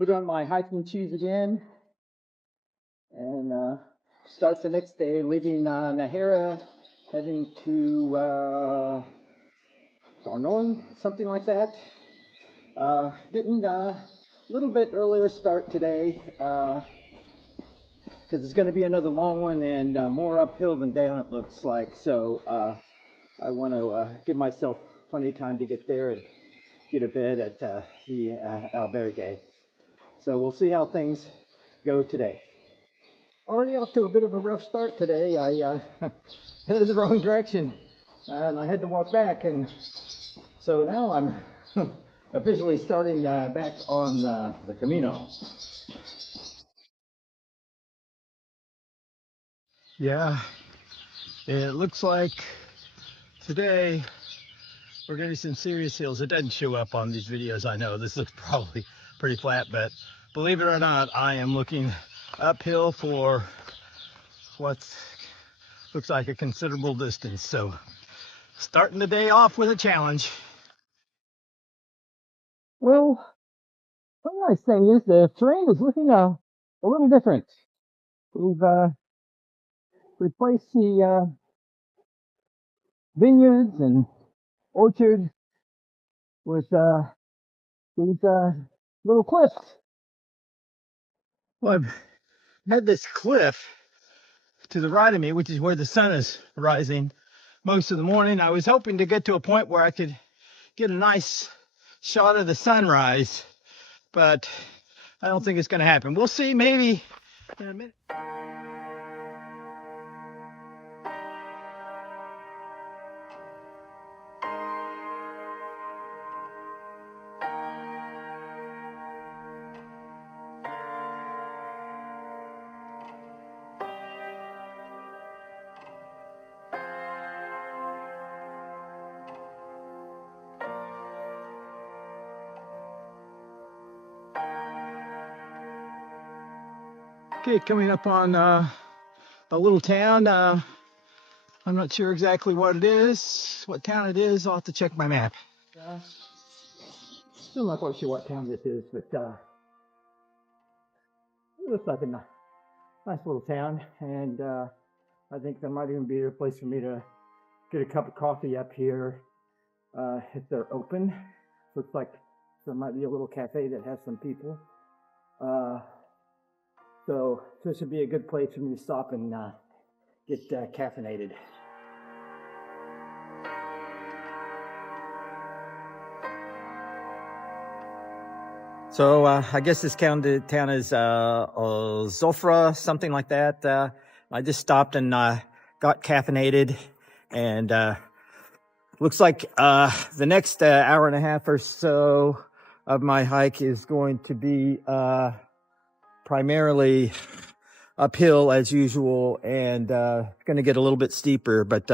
put on my hiking shoes again, and start the next day, leaving Nahara, heading to Darnon, something like that. Getting a little bit earlier start today, because it's going to be another long one and more uphill than down, it looks like. So I want to give myself plenty of time to get there and get a bed at the albergue. So we'll see how things go today. Already off to a bit of a rough start today. I headed the wrong direction and I had to walk back, and so now I'm officially starting back on the Camino. Yeah, it looks like today we're getting some serious hills. It doesn't show up on these videos, I know. This looks probably pretty flat, but believe it or not, I am looking uphill for what looks like a considerable distance. So starting the day off with a challenge. Well, what I say is the terrain is looking a little different. We've replaced the vineyards and orchards with these little cliffs. Well, I've had this cliff to the right of me, which is where the sun is rising most of the morning. I was hoping to get to a point where I could get a nice shot of the sunrise, but I don't think it's going to happen. We'll see, maybe in a minute. Okay, coming up on a little town. I'm not sure exactly what town it is. I'll have to check my map. Still not quite sure what town this is, but it looks like a nice little town, and I think there might even be a place for me to get a cup of coffee up here if they're open. Looks like there might be a little cafe that has some people. So this would be a good place for me to stop and get caffeinated. So I guess this town is Zofra, something like that. I just stopped and got caffeinated, and looks like the next hour and a half or so of my hike is going to be primarily uphill as usual, and going to get a little bit steeper, but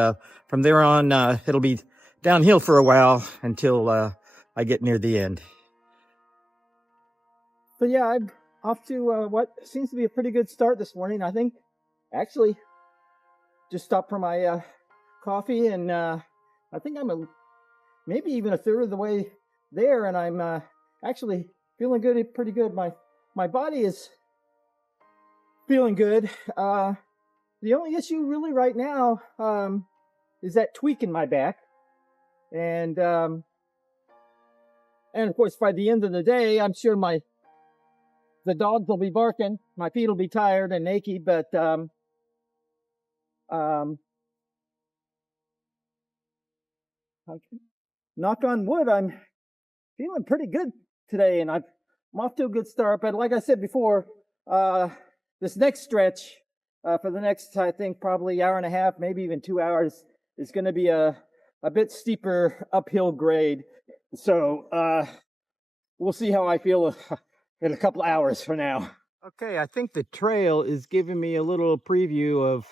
from there on it'll be downhill for a while until I get near the end. So yeah, I'm off to what seems to be a pretty good start this morning. I think actually just stopped for my coffee, and I think I'm maybe even a third of the way there, and I'm actually feeling good, pretty good. My body is feeling good. The only issue really right now is that tweak in my back, and of course by the end of the day, I'm sure the dogs will be barking, my feet will be tired and achy, but knock on wood, I'm feeling pretty good today, and I'm off to a good start. But like I said before, this next stretch for the next, I think, probably hour and a half, maybe even 2 hours, is going to be a bit steeper uphill grade. So we'll see how I feel in a couple hours from now. Okay, I think the trail is giving me a little preview of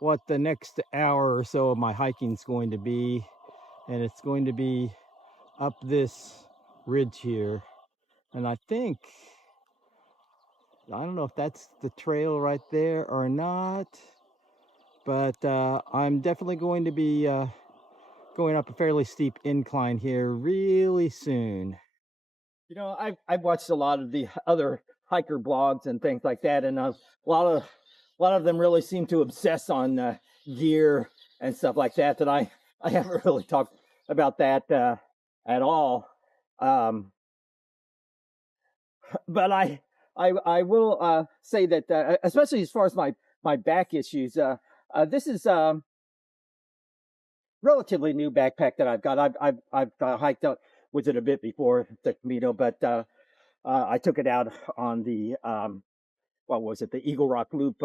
what the next hour or so of my hiking is going to be, and it's going to be up this ridge here, and I don't know if that's the trail right there or not, but I'm definitely going to be going up a fairly steep incline here really soon. You know, I've watched a lot of the other hiker blogs and things like that, and a lot of them really seem to obsess on gear and stuff like that. That I haven't really talked about that at all. Um, but I will say that especially as far as my back issues, this is relatively new backpack that I've got. I've hiked out with it a bit before the Camino, but I took it out on the what was it, the Eagle Rock Loop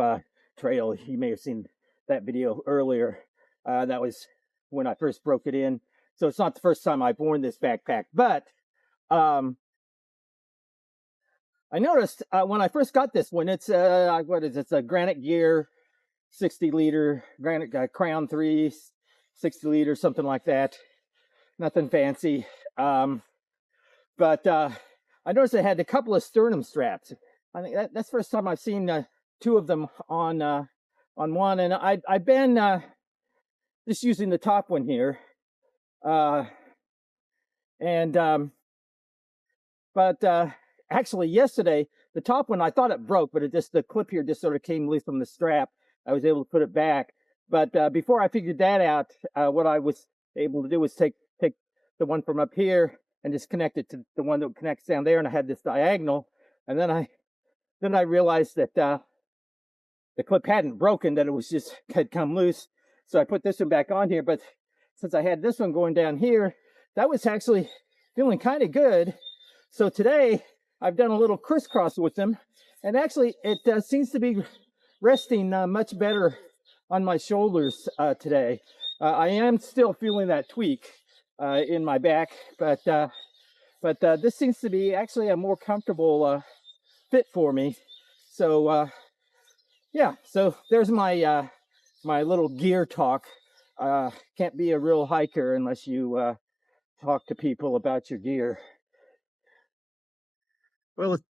trail. You may have seen that video earlier. That was when I first broke it in. So it's not the first time I've worn this backpack, but um, I noticed when I first got this one, it's what is it? It's a Granite Gear 60-liter Granite Crown 3 60-liter, something like that. Nothing fancy. But I noticed it had a couple of sternum straps. I think that's the first time I've seen two of them on one, and I've been just using the top one here, and but actually yesterday the top one I thought it broke, but the clip here just sort of came loose from the strap. I was able to put it back, but before I figured that out, what I was able to do was take the one from up here and just connect it to the one that connects down there, and I had this diagonal, and then I realized that the clip hadn't broken, that it was just had come loose. So I put this one back on here, but since I had this one going down here, that was actually feeling kind of good. So today I've done a little crisscross with them, and actually it seems to be resting much better on my shoulders today. I am still feeling that tweak in my back, but this seems to be actually a more comfortable fit for me. So yeah, so there's my my little gear talk. Can't be a real hiker unless you talk to people about your gear. Well, the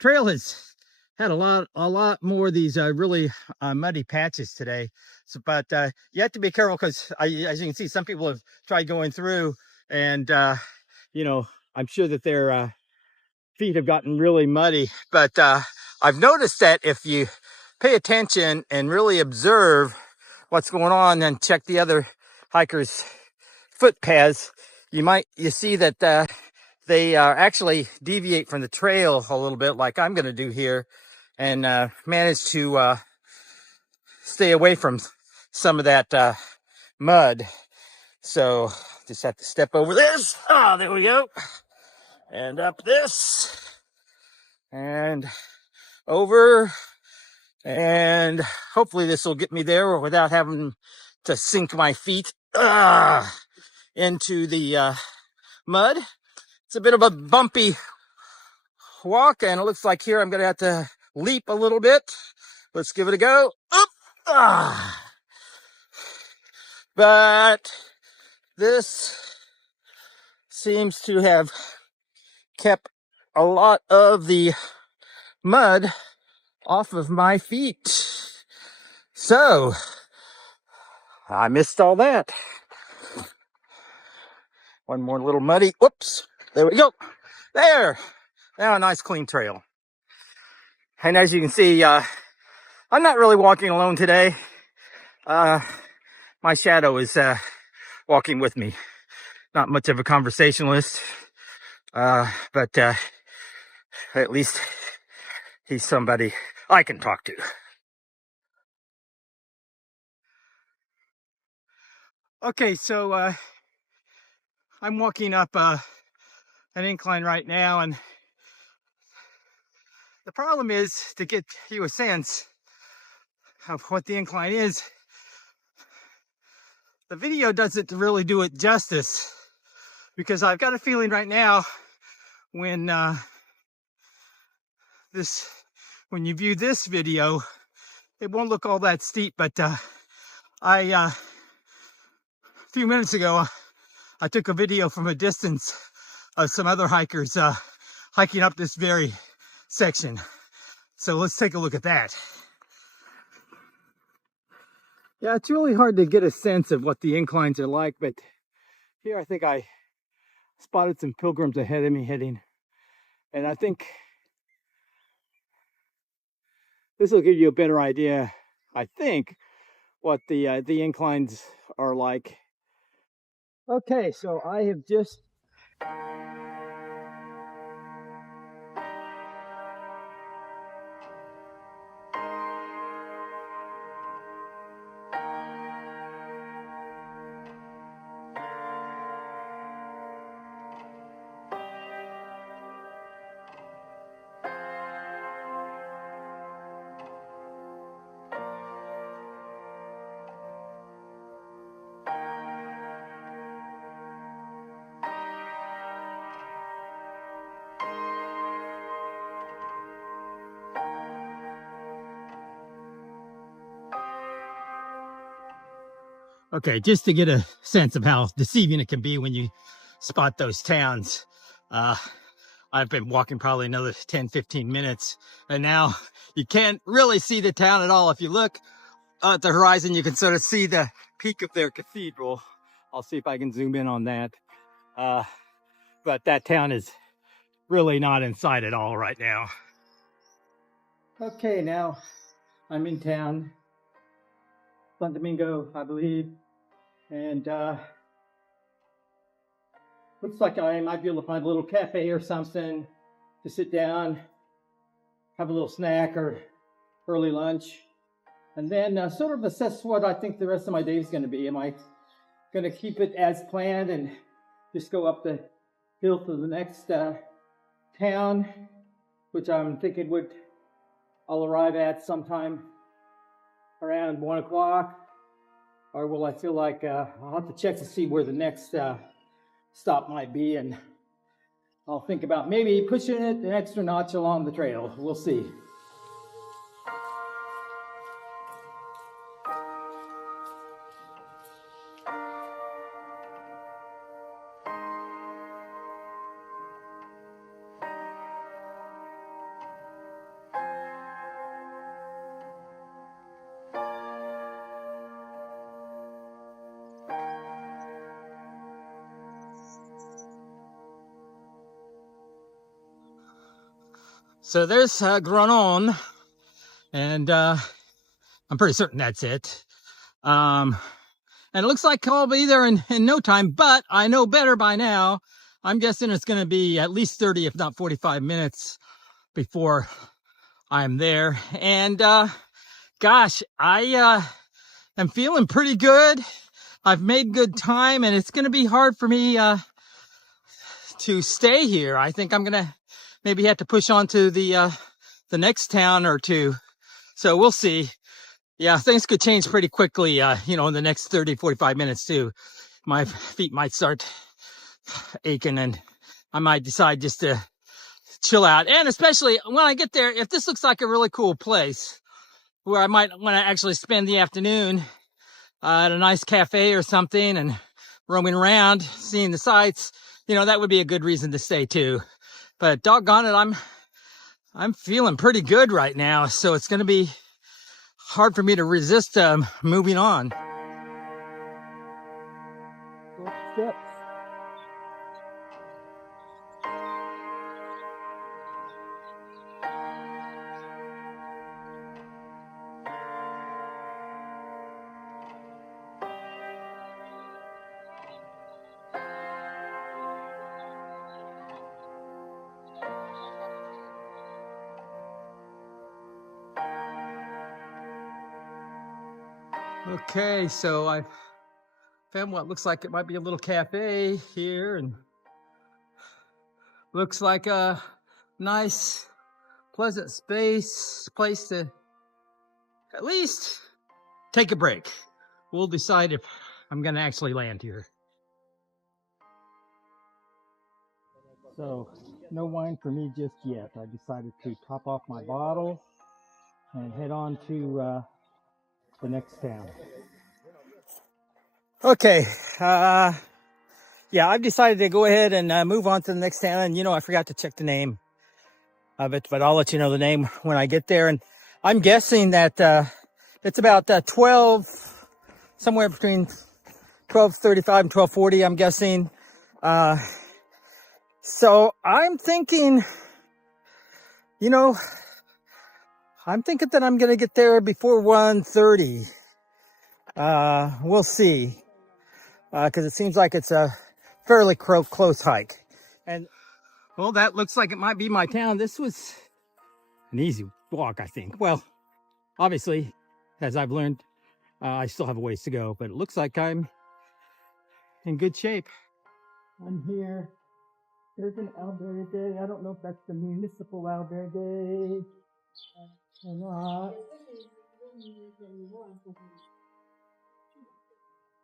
trail has had a lot more of these really muddy patches today. So, but you have to be careful because, as you can see, some people have tried going through, and you know, I'm sure that their feet have gotten really muddy. But I've noticed that if you pay attention and really observe what's going on and check the other hikers' foot paths, you see that they actually deviate from the trail a little bit, like I'm going to do here, and manage to stay away from some of that mud. So just have to step over this. Ah, there we go. And up this. And over. And hopefully this will get me there without having to sink my feet into the mud. It's a bit of a bumpy walk, and it looks like here I'm going to have to leap a little bit. Let's give it a go. Up. But this seems to have kept a lot of the mud off of my feet. So I missed all that. One more little muddy. Whoops. There we go. There. Now a nice clean trail. And as you can see, I'm not really walking alone today. My shadow is walking with me. Not much of a conversationalist, but at least he's somebody I can talk to. Okay, so I'm walking up an incline right now, and the problem is, to get you a sense of what the incline is, the video doesn't really do it justice, because I've got a feeling right now when you view this video, it won't look all that steep. But a few minutes ago, I took a video from a distance of some other hikers hiking up this very section. So let's take a look at that. Yeah, it's really hard to get a sense of what the inclines are like, but here I think I spotted some pilgrims ahead of me heading And I think this will give you a better idea, I think, what the inclines are like. Okay, so I have just okay, just to get a sense of how deceiving it can be when you spot those towns. I've been walking probably another 10-15 minutes, and now you can't really see the town at all. If you look at the horizon, you can sort of see the peak of their cathedral. I'll see if I can zoom in on that. But that town is really not in sight at all right now. Okay, now I'm in town, San Domingo, I believe, and looks like I might be able to find a little cafe or something to sit down, have a little snack or early lunch, and then sort of assess what I think the rest of my day is going to be. Am I going to keep it as planned and just go up the hill to the next town, which I'm thinking I'll arrive at sometime around 1 o'clock, or will I feel like I'll have to check to see where the next stop might be, and I'll think about maybe pushing it an extra notch along the trail. We'll see. So there's Granon, and I'm pretty certain that's it. And it looks like I'll be there in no time, but I know better by now. I'm guessing it's going to be at least 30, if not 45 minutes before I'm there. And gosh, I am feeling pretty good. I've made good time, and it's going to be hard for me to stay here. I think I'm going to maybe have to push on to the next town or two. So we'll see. Yeah, things could change pretty quickly, in the next 30, 45 minutes too. My feet might start aching, and I might decide just to chill out. And especially when I get there, if this looks like a really cool place where I might want to actually spend the afternoon at a nice cafe or something and roaming around, seeing the sights, that would be a good reason to stay too. But doggone it, I'm feeling pretty good right now, so it's going to be hard for me to resist moving on. Steps. Okay, so I found what looks like it might be a little cafe here, and looks like a nice, pleasant place to at least take a break. We'll decide if I'm going to actually land here. So, no wine for me just yet. I decided to top off my bottle and head on to the next town. Okay, yeah, I've decided to go ahead and move on to the next town. And I forgot to check the name of it, but I'll let you know the name when I get there. And I'm guessing that it's about 12, somewhere between 12:35 and 12:40, I'm guessing. So I'm thinking You know, I'm thinking that I'm going to get there before 1:30. We'll see. Because it seems like it's a fairly close hike. And, well, that looks like it might be my town. This was an easy walk, I think. Well, obviously, as I've learned, I still have a ways to go, but it looks like I'm in good shape. I'm here. There's an albergue. I don't know if that's the municipal albergue or not.